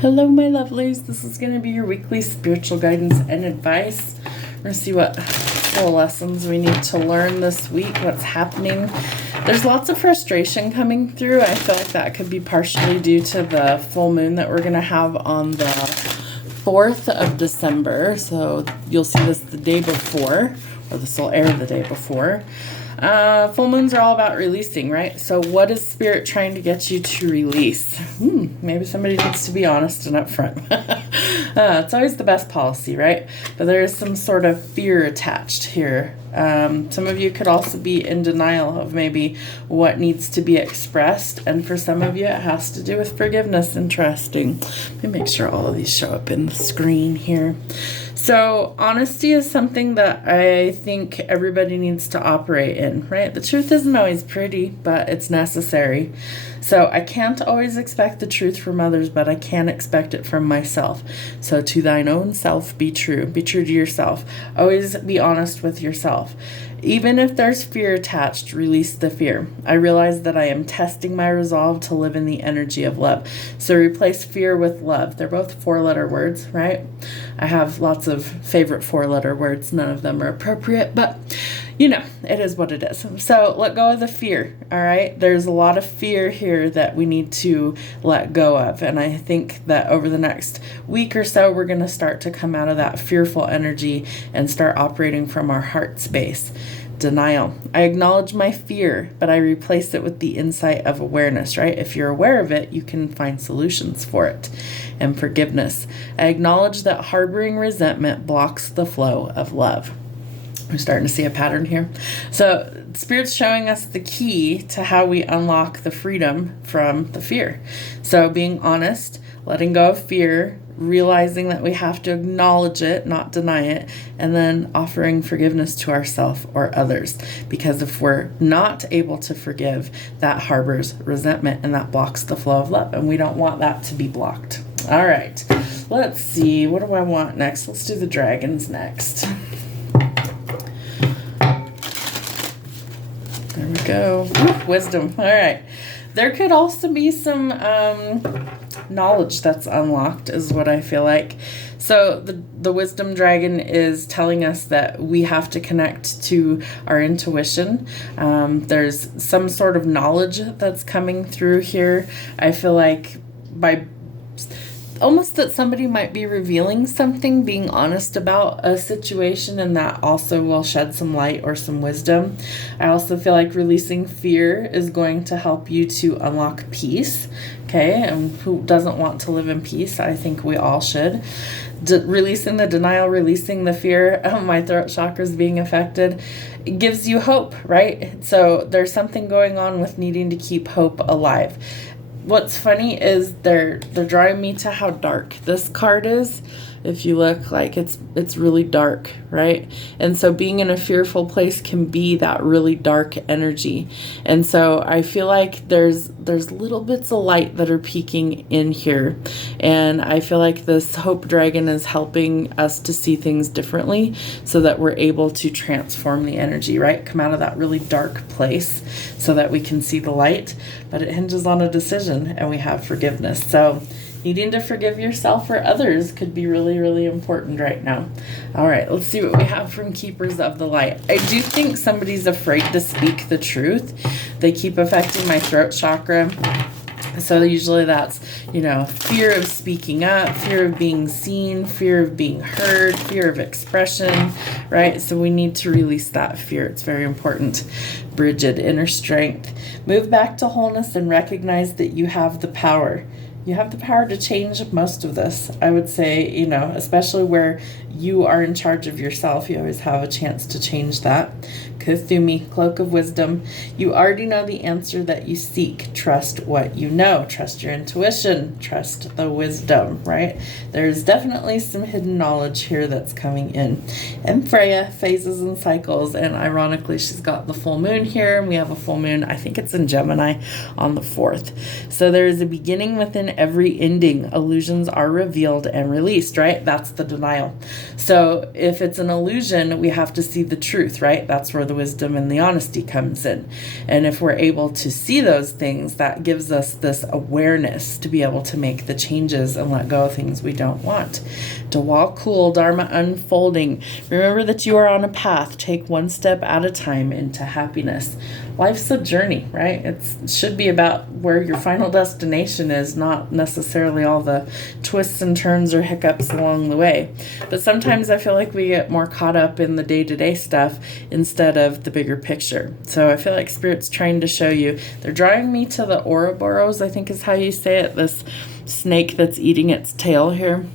Hello, my lovelies. This is going to be your weekly spiritual guidance and advice. We're going to see what soul lessons we need to learn this week, what's happening. There's lots of frustration coming through. I feel like that could be partially due to the full moon that we're going to have on the 4th of December. So you'll see this the day before, or this will air the day before. Full moons are all about releasing, right? So what is Spirit trying to get you to release? Maybe somebody needs to be honest and upfront. It's always the best policy, right? But there is some sort of fear attached here. Some of you could also be in denial of maybe what needs to be expressed. And for some of you, it has to do with forgiveness and trusting. Let me make sure all of these show up in the screen here. So honesty is something that I think everybody needs to operate in, right? The truth isn't always pretty, but it's necessary. So I can't always expect the truth from others, but I can expect it from myself. So to thine own self be true. Be true to yourself. Always be honest with yourself. Even if there's fear attached, release the fear. I realize that I am testing my resolve to live in the energy of love. So replace fear with love. They're both 4-letter words, right? I have lots of favorite 4-letter words. None of them are appropriate, but you know, it is what it is. So let go of the fear, all right? There's a lot of fear here that we need to let go of. And I think that over the next week or so, we're going to start to come out of that fearful energy and start operating from our heart space. Denial. I acknowledge my fear, but I replace it with the insight of awareness, right? If you're aware of it, you can find solutions for it. And forgiveness. I acknowledge that harboring resentment blocks the flow of love. We're starting to see a pattern here. So Spirit's showing us the key to how we unlock the freedom from the fear. So being honest, letting go of fear, realizing that we have to acknowledge it, not deny it, and then offering forgiveness to ourselves or others. Because if we're not able to forgive, that harbors resentment and that blocks the flow of love. And we don't want that to be blocked. All right, let's see. What do I want next? Let's do the dragons next. There we go. Wisdom. All right. There could also be some knowledge that's unlocked is what I feel like. So the wisdom dragon is telling us that we have to connect to our intuition. There's some sort of knowledge that's coming through here. I feel like by almost that somebody might be revealing something, being honest about a situation, and that also will shed some light or some wisdom. I also feel like releasing fear is going to help you to unlock peace. Okay, and who doesn't want to live in peace? I think we all should. Releasing the denial, releasing the fear, my throat chakra is being affected. It gives you hope, right? So there's something going on with needing to keep hope alive. What's funny is they're drawing me to how dark this card is. If you look, like it's really dark, right? And so being in a fearful place can be that really dark energy. And so I feel like there's little bits of light that are peeking in here. And I feel like this hope dragon is helping us to see things differently so that we're able to transform the energy, right? Come out of that really dark place so that we can see the light. But it hinges on a decision, and we have forgiveness. So needing to forgive yourself or others could be really, really important right now. All right, let's see what we have from Keepers of the Light. I do think somebody's afraid to speak the truth. They keep affecting my throat chakra. So usually that's, fear of speaking up, fear of being seen, fear of being heard, fear of expression, right? So we need to release that fear. It's very important. Bridget, inner strength. Move back to wholeness and recognize that you have the power. You have the power to change most of this. I would say, especially where you are in charge of yourself, you always have a chance to change that. Kuthumi, cloak of wisdom. You already know the answer that you seek. Trust what you know. Trust your intuition. Trust the wisdom, right? There's definitely some hidden knowledge here that's coming in. And Freya, phases and cycles. And ironically, she's got the full moon here. And we have a full moon, I think it's in Gemini, on the 4th. So there is a beginning within every ending. Illusions are revealed and released, right? That's the denial. So if it's an illusion, we have to see the truth, right? That's where the wisdom and the honesty comes in. And if we're able to see those things, that gives us this awareness to be able to make the changes and let go of things we don't want. To walk cool, Dharma unfolding. Remember that you are on a path. Take one step at a time into happiness. Life's a journey, right? It should be about where your final destination is, not necessarily all the twists and turns or hiccups along the way. But sometimes I feel like we get more caught up in the day-to-day stuff instead of the bigger picture. So I feel like Spirit's trying to show you. They're drawing me to the Ouroboros, I think is how you say it, this snake that's eating its tail here.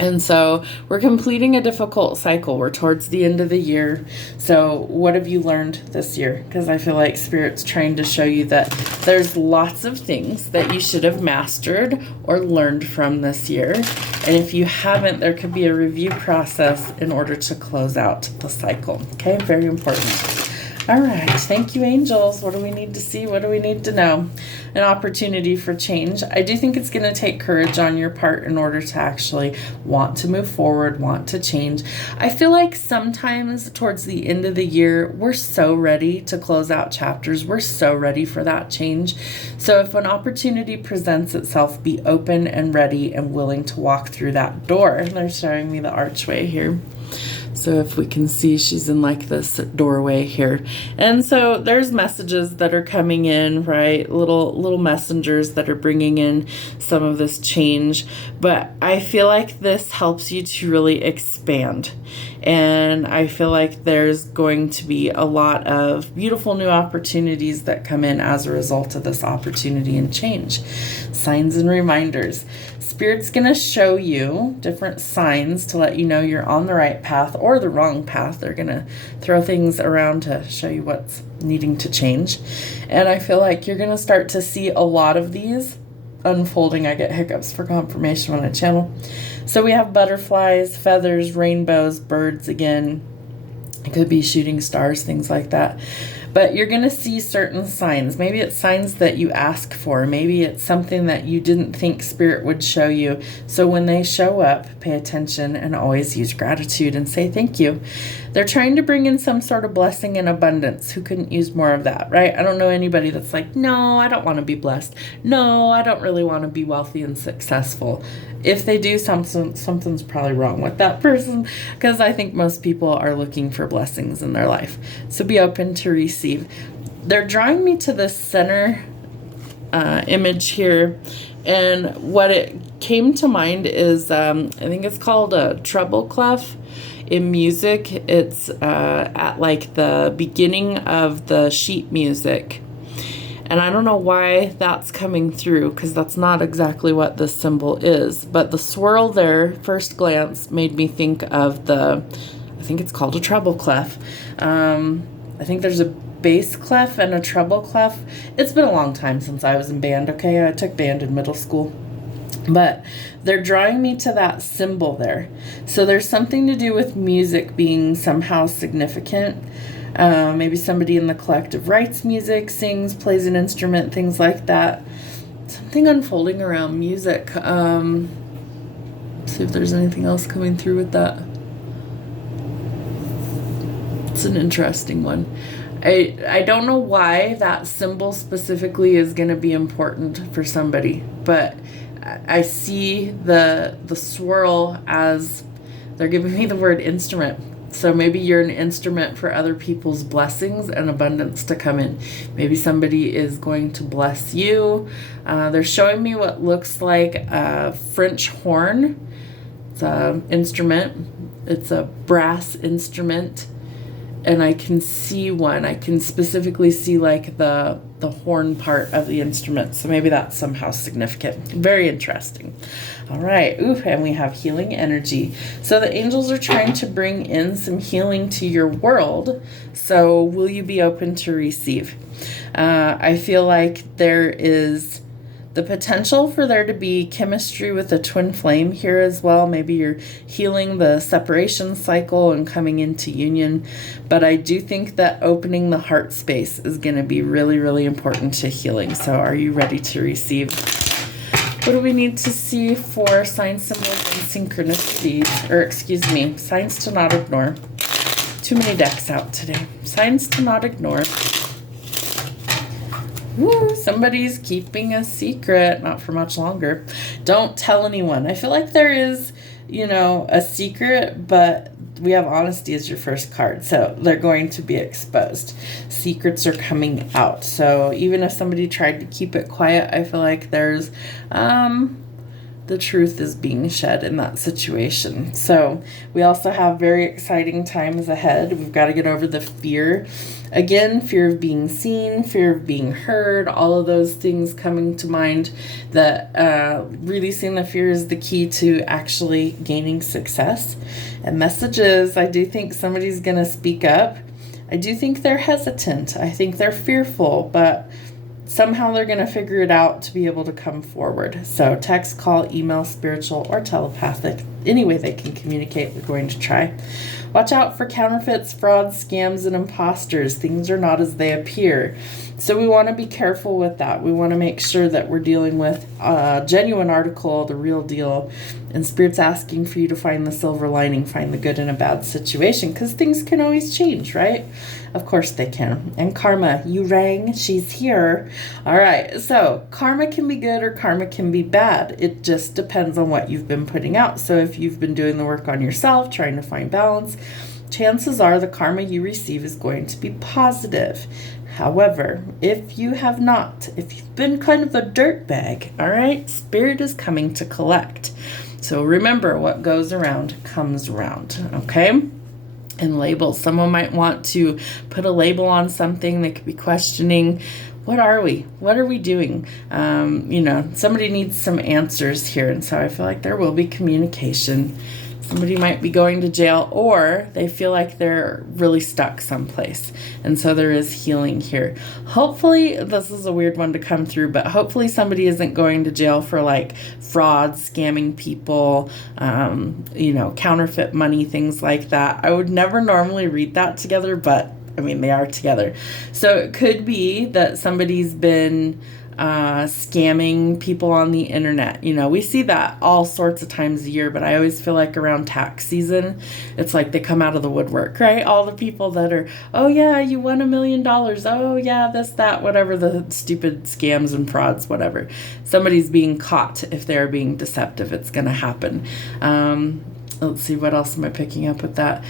And so we're completing a difficult cycle. We're towards the end of the year. So what have you learned this year? Because I feel like Spirit's trying to show you that there's lots of things that you should have mastered or learned from this year. And if you haven't, there could be a review process in order to close out the cycle. Okay, very important. All right, thank you, angels. What do we need to see? What do we need to know? An opportunity for change. I do think it's going to take courage on your part in order to actually want to move forward, want to change. I feel like sometimes towards the end of the year, we're so ready to close out chapters. We're so ready for that change. So if an opportunity presents itself, be open and ready and willing to walk through that door. They're showing me the archway here. So if we can see, she's in like this doorway here. And so there's messages that are coming in, right? Little messengers that are bringing in some of this change. But I feel like this helps you to really expand. And I feel like there's going to be a lot of beautiful new opportunities that come in as a result of this opportunity and change. Signs and reminders. Spirit's going to show you different signs to let you know you're on the right path or the wrong path. They're going to throw things around to show you what's needing to change. And I feel like you're going to start to see a lot of these unfolding. I get hiccups for confirmation when I channel. So we have butterflies, feathers, rainbows, birds again. It could be shooting stars, things like that. But you're going to see certain signs. Maybe it's signs that you ask for. Maybe it's something that you didn't think Spirit would show you. So when they show up, pay attention and always use gratitude and say thank you. They're trying to bring in some sort of blessing and abundance. Who couldn't use more of that, right? I don't know anybody that's like, no, I don't want to be blessed. No, I don't really want to be wealthy and successful. If they do, something's probably wrong with that person, because I think most people are looking for blessings in their life. So be open to receive. They're drawing me to the center image here, and what it came to mind is I think it's called a treble clef in music. It's at like the beginning of the sheet music. And I don't know why that's coming through, because that's not exactly what this symbol is. But the swirl there, first glance, made me think of I think it's called a treble clef. I think there's a bass clef and a treble clef. It's been a long time since I was in band, okay? I took band in middle school. But they're drawing me to that symbol there. So there's something to do with music being somehow significant. Maybe somebody in the collective writes music, sings, plays an instrument, things like that. Something unfolding around music. Let's see if there's anything else coming through with that. It's an interesting one. I don't know why that symbol specifically is going to be important for somebody, but I see the swirl as they're giving me the word instrument. So maybe you're an instrument for other people's blessings and abundance to come in. Maybe somebody is going to bless you. They're showing me what looks like a French horn. It's an instrument. It's a brass instrument. And I can see one. I can specifically see like the horn part of the instrument. So maybe that's somehow significant. Very interesting. All right. Ooh, and we have healing energy. So the angels are trying to bring in some healing to your world. So will you be open to receive? I feel like there is the potential for there to be chemistry with a twin flame here as well. Maybe you're healing the separation cycle and coming into union. But I do think that opening the heart space is going to be really, really important to healing. So are you ready to receive? What do we need to see for signs, symbols, and synchronicities? Or excuse me, signs to not ignore. Too many decks out today. Signs to not ignore. Woo, somebody's keeping a secret. Not for much longer. Don't tell anyone. I feel like there is, a secret, but we have honesty as your first card. So they're going to be exposed. Secrets are coming out. So even if somebody tried to keep it quiet, I feel like there's, the truth is being shed in that situation. So we also have very exciting times ahead. We've got to get over the fear. Again, fear of being seen, fear of being heard, all of those things coming to mind. That releasing the fear is the key to actually gaining success. And messages, I do think somebody's going to speak up. I do think they're hesitant. I think they're fearful, but somehow they're going to figure it out to be able to come forward. So text, call, email, spiritual, or telepathic. Any way they can communicate, we're going to try. Watch out for counterfeits, frauds, scams, and imposters. Things are not as they appear. So we want to be careful with that. We want to make sure that we're dealing with a genuine article, the real deal. And Spirit's asking for you to find the silver lining, find the good in a bad situation, because things can always change, right? Of course they can. And karma, you rang, she's here. All right, so karma can be good or karma can be bad. It just depends on what you've been putting out. So if you've been doing the work on yourself, trying to find balance, chances are the karma you receive is going to be positive. However, if you have not, if you've been kind of a dirtbag, all right, Spirit is coming to collect. So remember, what goes around comes around, okay? And labels. Someone might want to put a label on something. They could be questioning, what are we? What are we doing? Somebody needs some answers here. And so I feel like there will be communication. Somebody might be going to jail, or they feel like they're really stuck someplace. And so there is healing here. Hopefully, this is a weird one to come through, but hopefully somebody isn't going to jail for like fraud, scamming people, counterfeit money, things like that. I would never normally read that together, but they are together. So it could be that somebody's been scamming people on the internet. We see that all sorts of times a year, but I always feel like around tax season, it's like they come out of the woodwork, right? All the people that are, oh yeah, you won $1 million. Oh yeah, this, that, whatever, the stupid scams and frauds, whatever. Somebody's being caught. If they're being deceptive, it's going to happen. Let's see, what else am I picking up with that?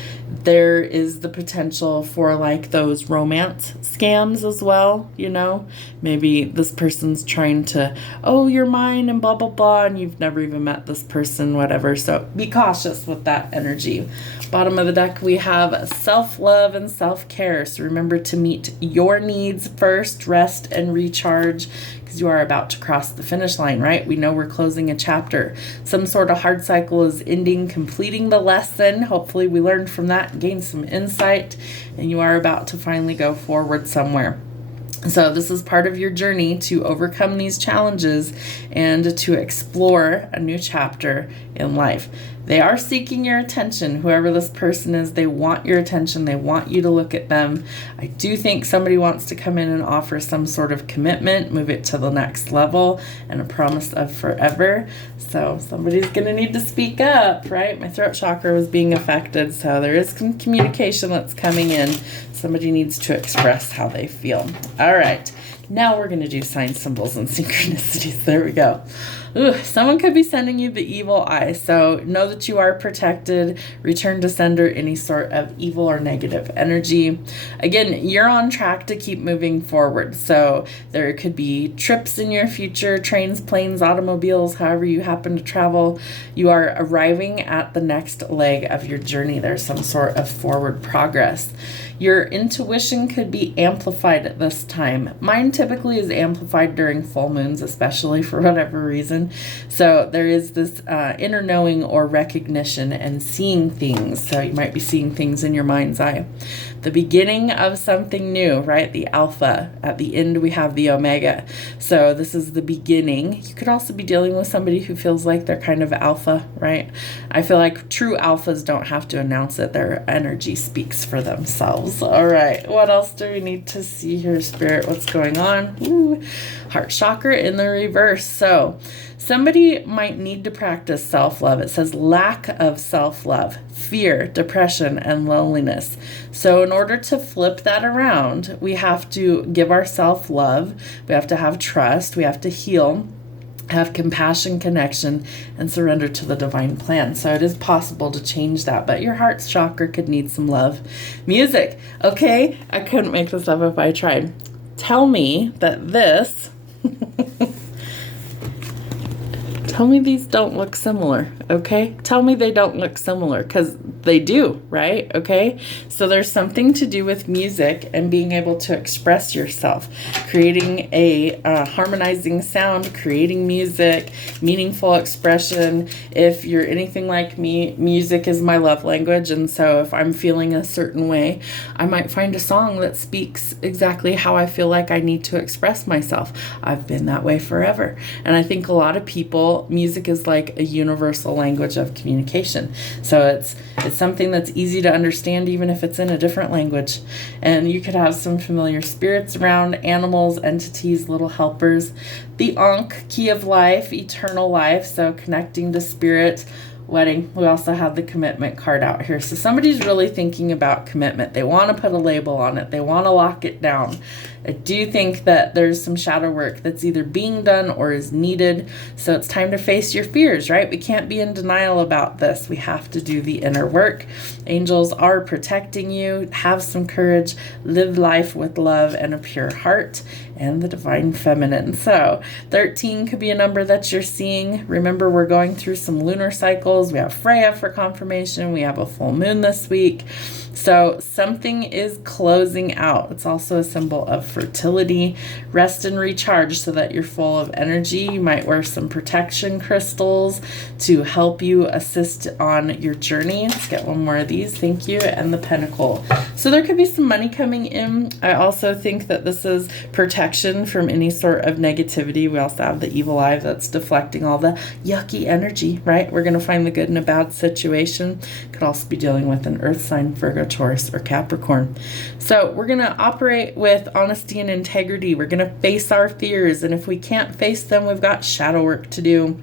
There is the potential for like those romance scams as well, Maybe this person's trying to, oh, you're mine and blah, blah, blah, and you've never even met this person, whatever. So be cautious with that energy. Bottom of the deck, we have self-love and self-care. So remember to meet your needs first, rest and recharge, because you are about to cross the finish line, right? We know we're closing a chapter. Some sort of hard cycle is ending, completing the lesson. Hopefully we learned from that, gained some insight, and you are about to finally go forward somewhere. So this is part of your journey to overcome these challenges and to explore a new chapter in life. They are seeking your attention. Whoever this person is, they want your attention. They want you to look at them. I do think somebody wants to come in and offer some sort of commitment, move it to the next level, and a promise of forever. So somebody's going to need to speak up, right? My throat chakra was being affected, so there is some communication that's coming in. Somebody needs to express how they feel. All right. Now we're going to do signs, symbols, and synchronicities. There we go. Ooh, someone could be sending you the evil eye. So know that you are protected. Return to sender any sort of evil or negative energy. Again, you're on track to keep moving forward. So there could be trips in your future, trains, planes, automobiles, however you happen to travel. You are arriving at the next leg of your journey. There's some sort of forward progress. Your intuition could be amplified at this time. Mine typically is amplified during full moons, especially for whatever reason. So there is this inner knowing or recognition and seeing things. So you might be seeing things in your mind's eye. The beginning of something new, right? The alpha. At the end, we have the omega. So this is the beginning. You could also be dealing with somebody who feels like they're kind of alpha, right? I feel like true alphas don't have to announce it. Their energy speaks for themselves. All right. What else do we need to see here, Spirit? What's going on? Ooh, heart chakra in the reverse. So Somebody might need to practice self-love. It says lack of self-love, fear, depression, and loneliness. So in order to flip that around, we have to give ourselves love. We have to have trust. We have to heal, have compassion, connection, and surrender to the divine plan. So it is possible to change that, but your heart's chakra could need some love. Music. Okay, I couldn't make this up if I tried. Tell me that this tell me these don't look similar, okay? Tell me they don't look similar, because they do, right? Okay? So there's something to do with music and being able to express yourself, creating a harmonizing sound, creating music, meaningful expression. If you're anything like me, music is my love language, and so if I'm feeling a certain way, I might find a song that speaks exactly how I feel like I need to express myself. I've been that way forever, and I think a lot of people, music is like a universal language of communication. So it's something that's easy to understand even if it's in a different language. And you could have some familiar spirits around, animals, entities, little helpers. The Ankh, key of life, eternal life, so connecting to spirit, wedding. We also have the commitment card out here. So somebody's really thinking about commitment. They want to put a label on it. They want to lock it down. I do think that there's some shadow work that's either being done or is needed. So it's time to face your fears, right? We can't be in denial about this. We have to do the inner work. Angels are protecting you. Have some courage. Live life with love and a pure heart and the divine feminine. So 13 could be a number that you're seeing. Remember, we're going through some lunar cycles. We have Freya for confirmation. We have a full moon this week. So something is closing out. It's also a symbol of fertility. Rest and recharge so that you're full of energy. You might wear some protection crystals to help you assist on your journey. Let's get one more of these. Thank you. And the pentacle. So there could be some money coming in. I also think that this is protection from any sort of negativity. We also have the evil eye that's deflecting all the yucky energy, right? We're going to find the good in a bad situation. Could also be dealing with an earth sign, Virgo, Taurus, or Capricorn. So we're going to operate with honesty and integrity. We're going to face our fears, and if we can't face them, we've got shadow work to do.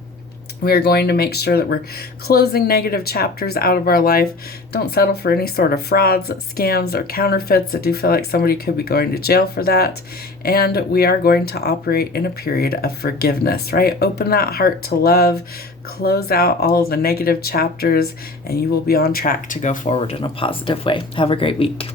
We are going to make sure that we're closing negative chapters out of our life. Don't settle for any sort of frauds, scams, or counterfeits. I do feel like somebody could be going to jail for that. And we are going to operate in a period of forgiveness, right? Open that heart to love, close out all of the negative chapters, and you will be on track to go forward in a positive way. Have a great week.